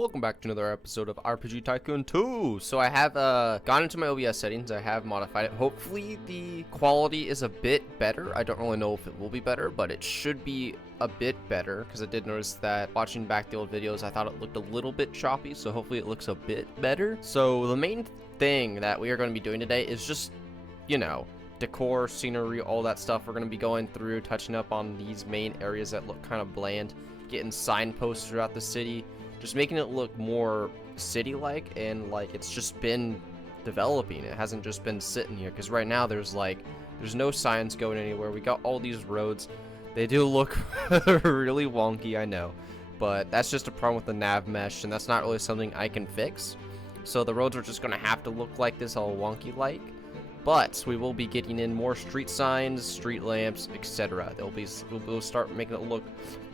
welcome back to another episode of RPG Tycoon 2. So I have gone into my OBS settings, I have modified it. Hopefully the quality is a bit better. I don't really know if it will be better, but it should be a bit better, because I did notice that watching back the old videos, I thought it looked a little bit choppy, so hopefully it looks a bit better. So the main thing that we are going to be doing today is just, you know, decor, scenery, all that stuff. We're going to be going through, touching up on these main areas that look kind of bland, getting signposts throughout the city, just making it look more city-like, and like it's just been developing. It hasn't just been sitting here, because right now there's no signs going anywhere. We got all these roads. They do look really wonky, I know, but that's just a problem with the nav mesh, and that's not really something I can fix. So the roads are just gonna have to look like this, all wonky like. But we will be getting in more street signs, street lamps, etc. We'll start making it look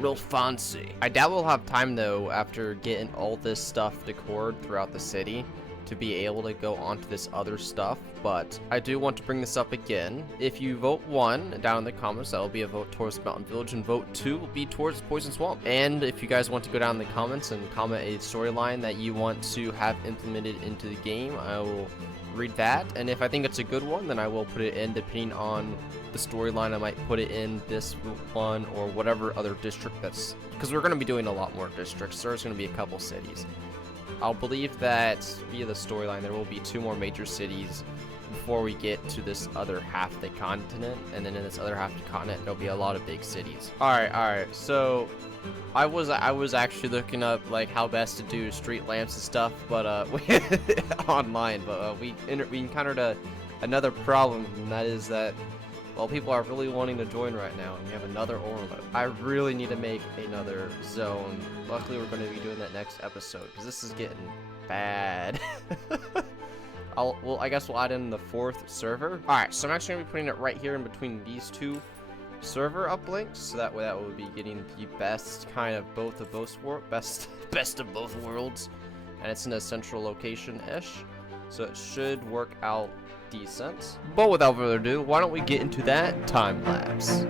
real fancy. I doubt we'll have time though, after getting all this stuff decored throughout the city, to be able to go onto this other stuff. But I do want to bring this up again. If you vote 1 down in the comments, that will be a vote towards Mountain Village, and vote 2 will be towards Poison Swamp. And if you guys want to go down in the comments and comment a storyline that you want to have implemented into the game, I will read that, and if I think it's a good one, then I will put it in. Depending on the storyline, I might put it in this one or whatever other district that's, because we're going to be doing a lot more districts. There's going to be a couple cities. I'll believe that via the storyline there will be 2 more major cities before we get to this other half of the continent, and then in this other half of the continent there'll be a lot of big cities. Alright, so I was actually looking up like how best to do street lamps and stuff, but online, but we encountered another problem, and that is that, well, people are really wanting to join right now, and we have another overload. I really need to make another zone. Luckily, we're going to be doing that next episode, because this is getting bad. I guess we'll add in the 4th server. Alright, so I'm actually going to be putting it right here in between these 2 server uplinks, so that way that will be getting the best kind of both of those best of both worlds, and it's in a central location-ish, so it should work out decent. But without further ado, why don't we get into that time lapse?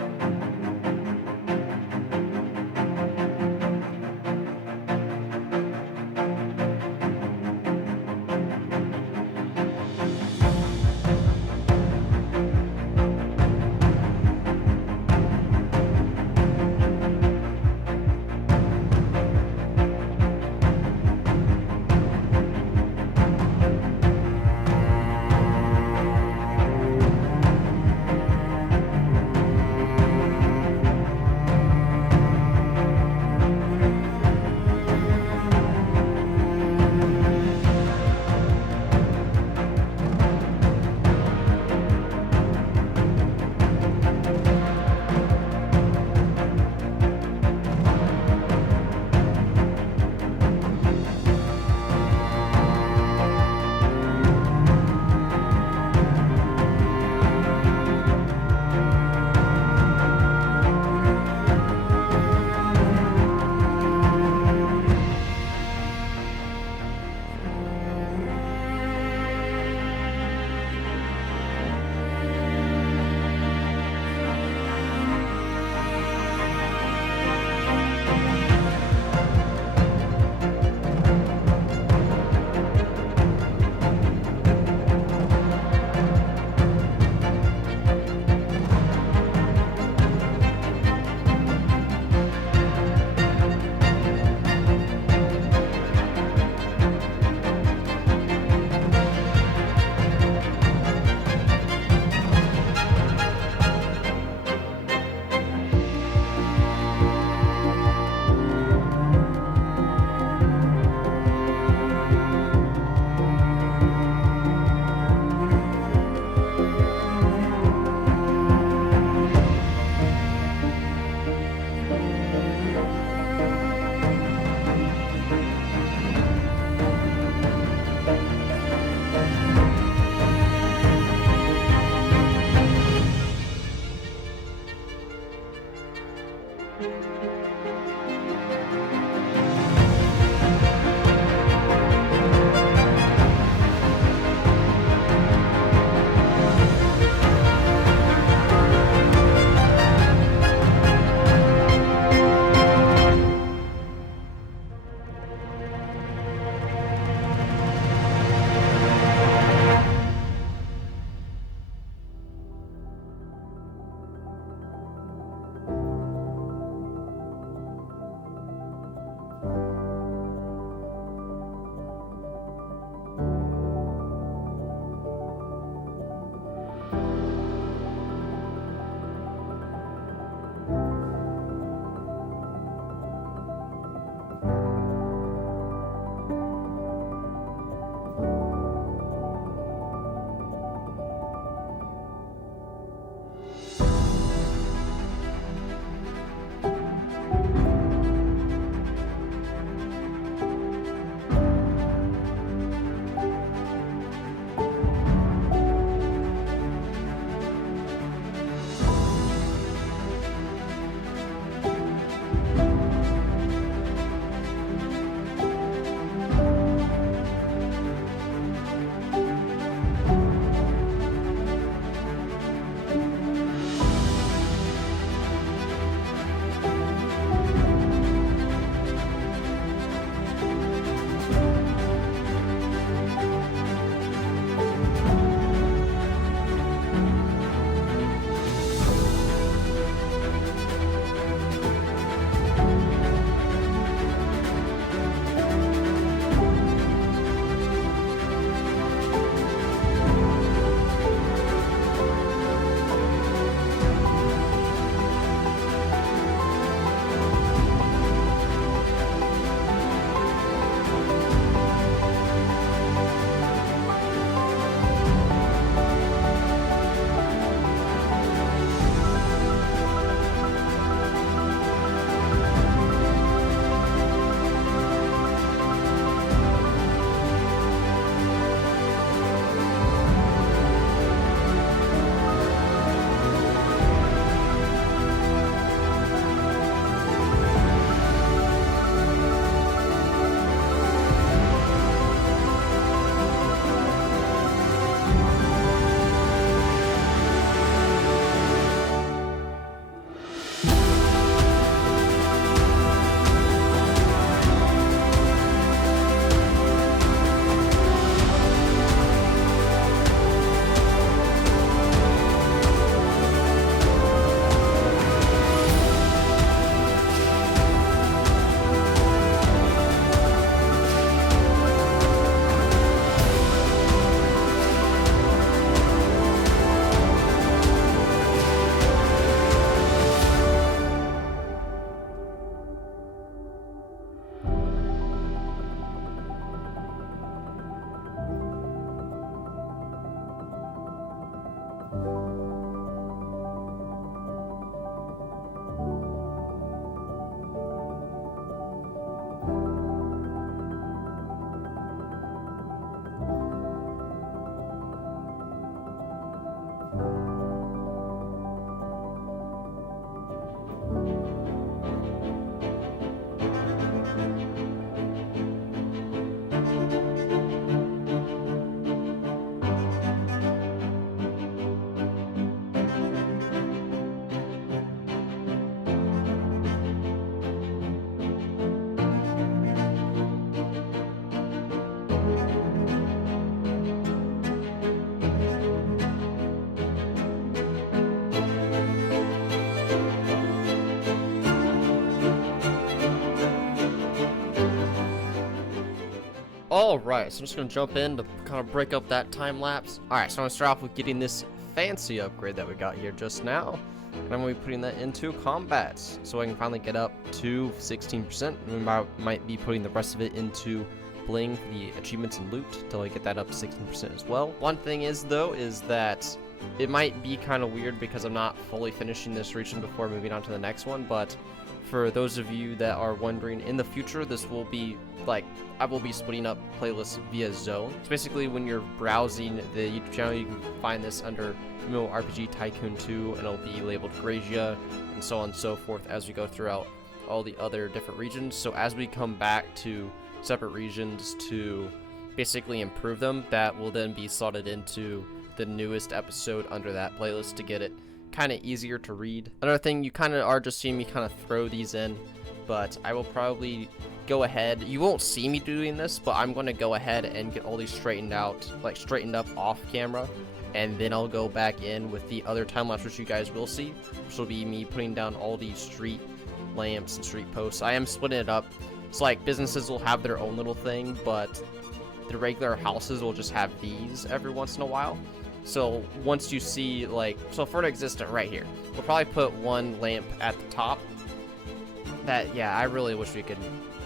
Alright, so I'm just gonna jump in to kind of break up that time lapse. Alright, so I'm gonna start off with getting this fancy upgrade that we got here just now. And I'm gonna be putting that into combat, so I can finally get up to 16%. And we might be putting the rest of it into bling for the achievements and loot till I get that up to 16% as well. One thing is though, is that it might be kind of weird because I'm not fully finishing this region before moving on to the next one, but for those of you that are wondering, in the future, this will be, like, I will be splitting up playlists via zone. So basically, when you're browsing the YouTube channel, you can find this under MMO Tycoon 2, and it'll be labeled Grazia, and so on and so forth as we go throughout all the other different regions. So as we come back to separate regions to basically improve them, that will then be slotted into the newest episode under that playlist to get it kind of easier to read. Another thing, you kind of are just seeing me kind of throw these in, but I will probably go ahead. You won't see me doing this, but I'm going to go ahead and get all these straightened out, like straightened up off camera, and then I'll go back in with the other time lapse, which you guys will see, which will be me putting down all these street lamps and street posts. I am splitting it up. It's like businesses will have their own little thing, but the regular houses will just have these every once in a while. So once you see, like, so for an existent right here, we'll probably put one lamp at the top. That, yeah, I really wish we could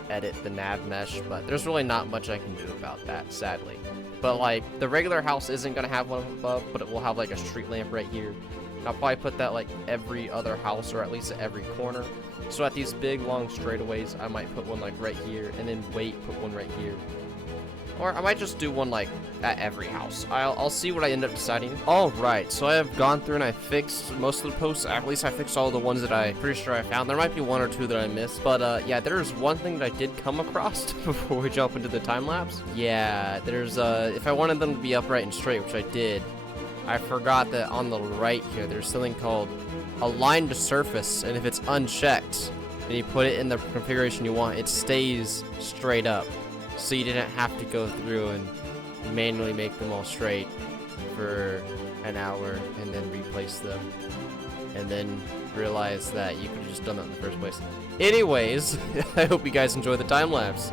edit the nav mesh, but there's really not much I can do about that, sadly. But like, the regular house isn't gonna have one above, but it will have like a street lamp right here. And I'll probably put that like every other house, or at least at every corner. So at these big long straightaways, I might put one like right here, and then put one right here. Or I might just do one like at every house. I'll see what I end up deciding. Alright, so I have gone through and I fixed most of the posts. At least I fixed all the ones that I'm pretty sure I found. There might be one or two that I missed. But yeah, there's one thing that I did come across before we jump into the time lapse. Yeah, there's if I wanted them to be upright and straight, which I did, I forgot that on the right here, there's something called align to surface. And if it's unchecked and you put it in the configuration you want, it stays straight up. So you didn't have to go through and manually make them all straight for an hour and then replace them and then realize that you could have just done that in the first place. Anyways, I hope you guys enjoy the time lapse.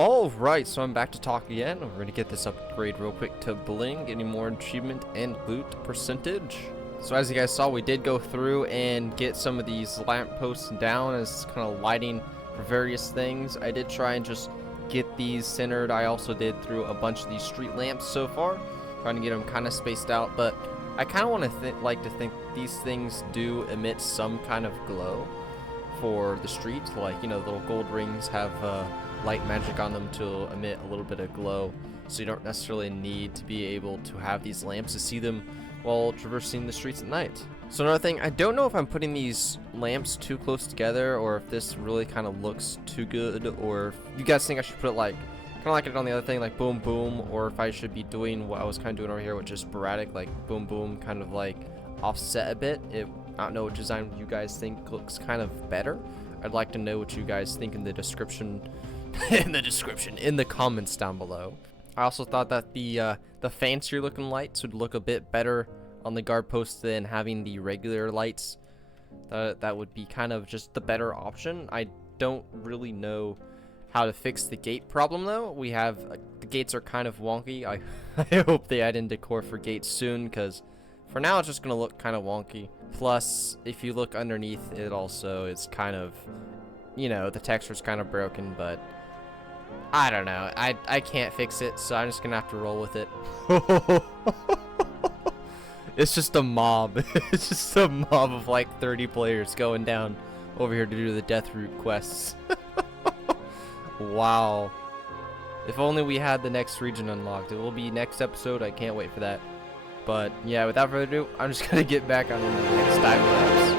Alright, so I'm back to talk again. We're gonna get this upgrade real quick to bling, getting more achievement and loot percentage. So as you guys saw, we did go through and get some of these lampposts down as kind of lighting for various things. I did try and just get these centered. I also did through a bunch of these street lamps so far, trying to get them kind of spaced out, but I kind of want to like to think these things do emit some kind of glow for the streets, like, you know, the little gold rings have light magic on them to emit a little bit of glow, so you don't necessarily need to be able to have these lamps to see them while traversing the streets at night. So another thing, I don't know if I'm putting these lamps too close together or if this really kind of looks too good, or if you guys think I should put it like kind of like it on the other thing, like boom boom, or if I should be doing what I was kind of doing over here, which is sporadic, like boom boom, kind of like offset a bit. I don't know what design you guys think looks kind of better. I'd like to know what you guys think in the description in the comments down below. I also thought that the fancier looking lights would look a bit better on the guard post than having the regular lights. That would be kind of just the better option. I don't really know how to fix the gate problem though. We have the gates are kind of wonky. I hope they add in decor for gates soon, because for now it's just gonna look kind of wonky. Plus, if you look underneath it also, it's kind of, you know, the texture's kind of broken, but I don't know. I can't fix it, so I'm just gonna have to roll with it. It's just a mob. It's just a mob of like 30 players going down over here to do the death route quests. Wow. If only we had the next region unlocked. It will be next episode. I can't wait for that. But yeah, without further ado, I'm just gonna get back on the next time lapse.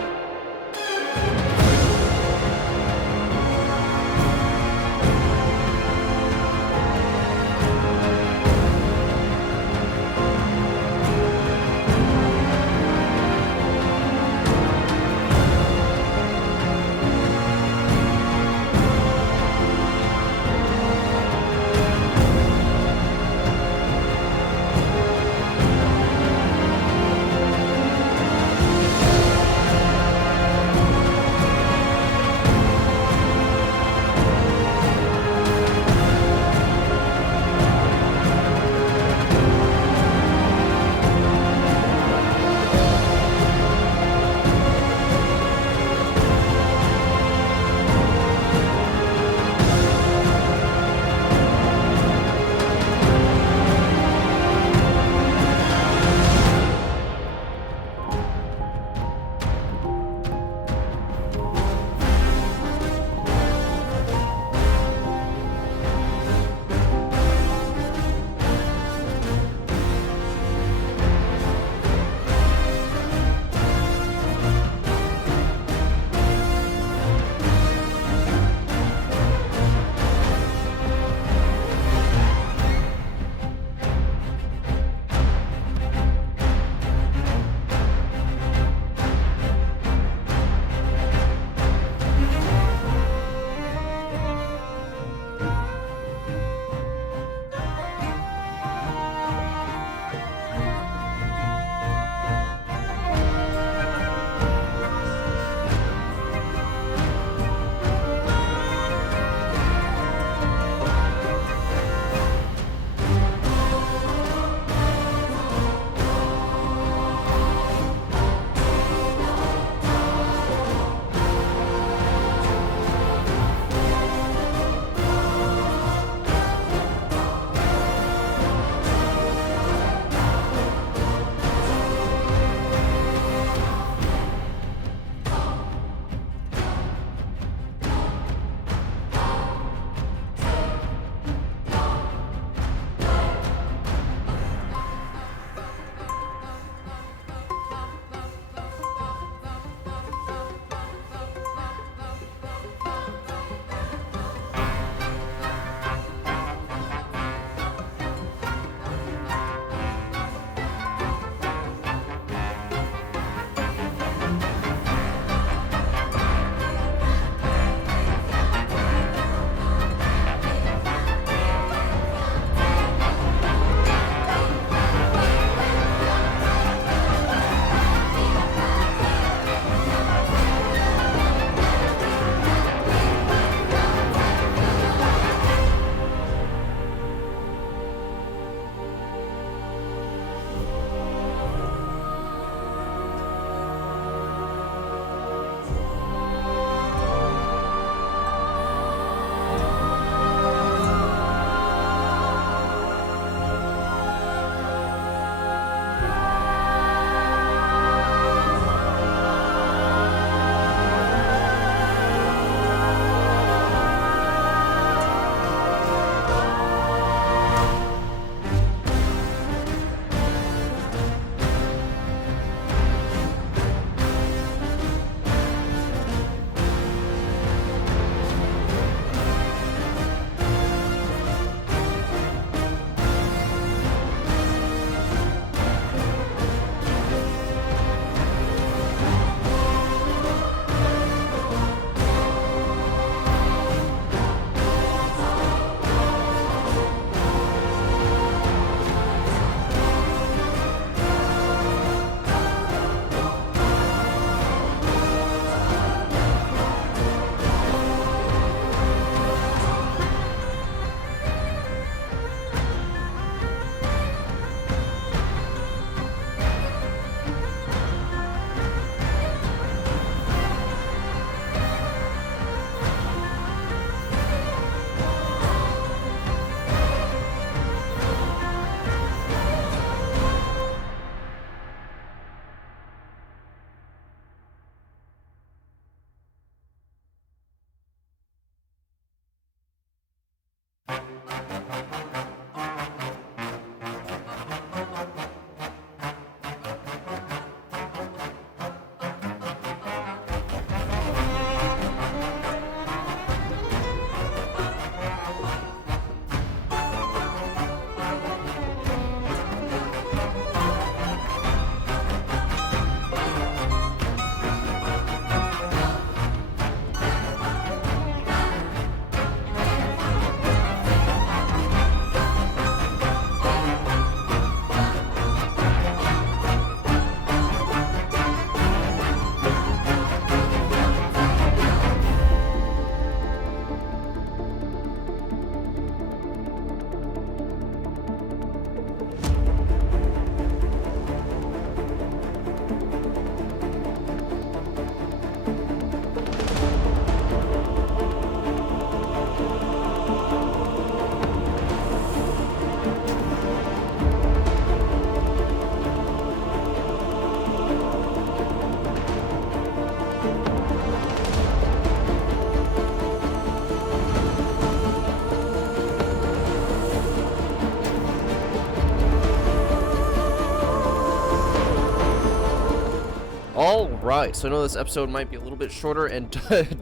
All right, so I know this episode might be a little bit shorter, and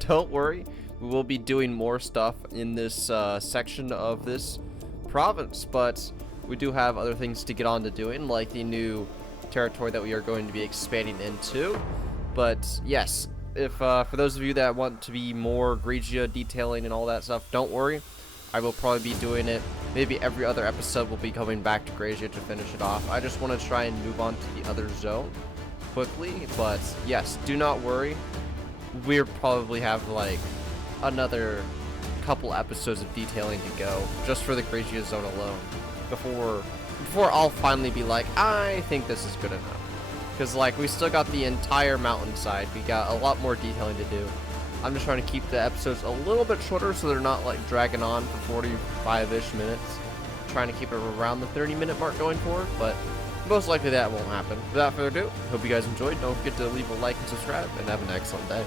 don't worry, we will be doing more stuff in this section of this province, but we do have other things to get on to doing, like the new territory that we are going to be expanding into. But yes, if for those of you that want to be more Gregia detailing and all that stuff, don't worry, I will probably be doing it. Maybe every other episode will be coming back to Gregia to finish it off. I just want to try and move on to the other zone quickly, but yes, do not worry, we'll probably have like another couple episodes of detailing to go just for the Gregia zone alone before I'll finally be like, I think this is good enough. Because like we still got the entire mountainside, we got a lot more detailing to do. I'm just trying to keep the episodes a little bit shorter so they're not like dragging on for 45-ish minutes. Trying to keep it around the 30-minute mark going forward, but most likely that won't happen. Without further ado, hope you guys enjoyed. Don't forget to leave a like and subscribe, and have an excellent day.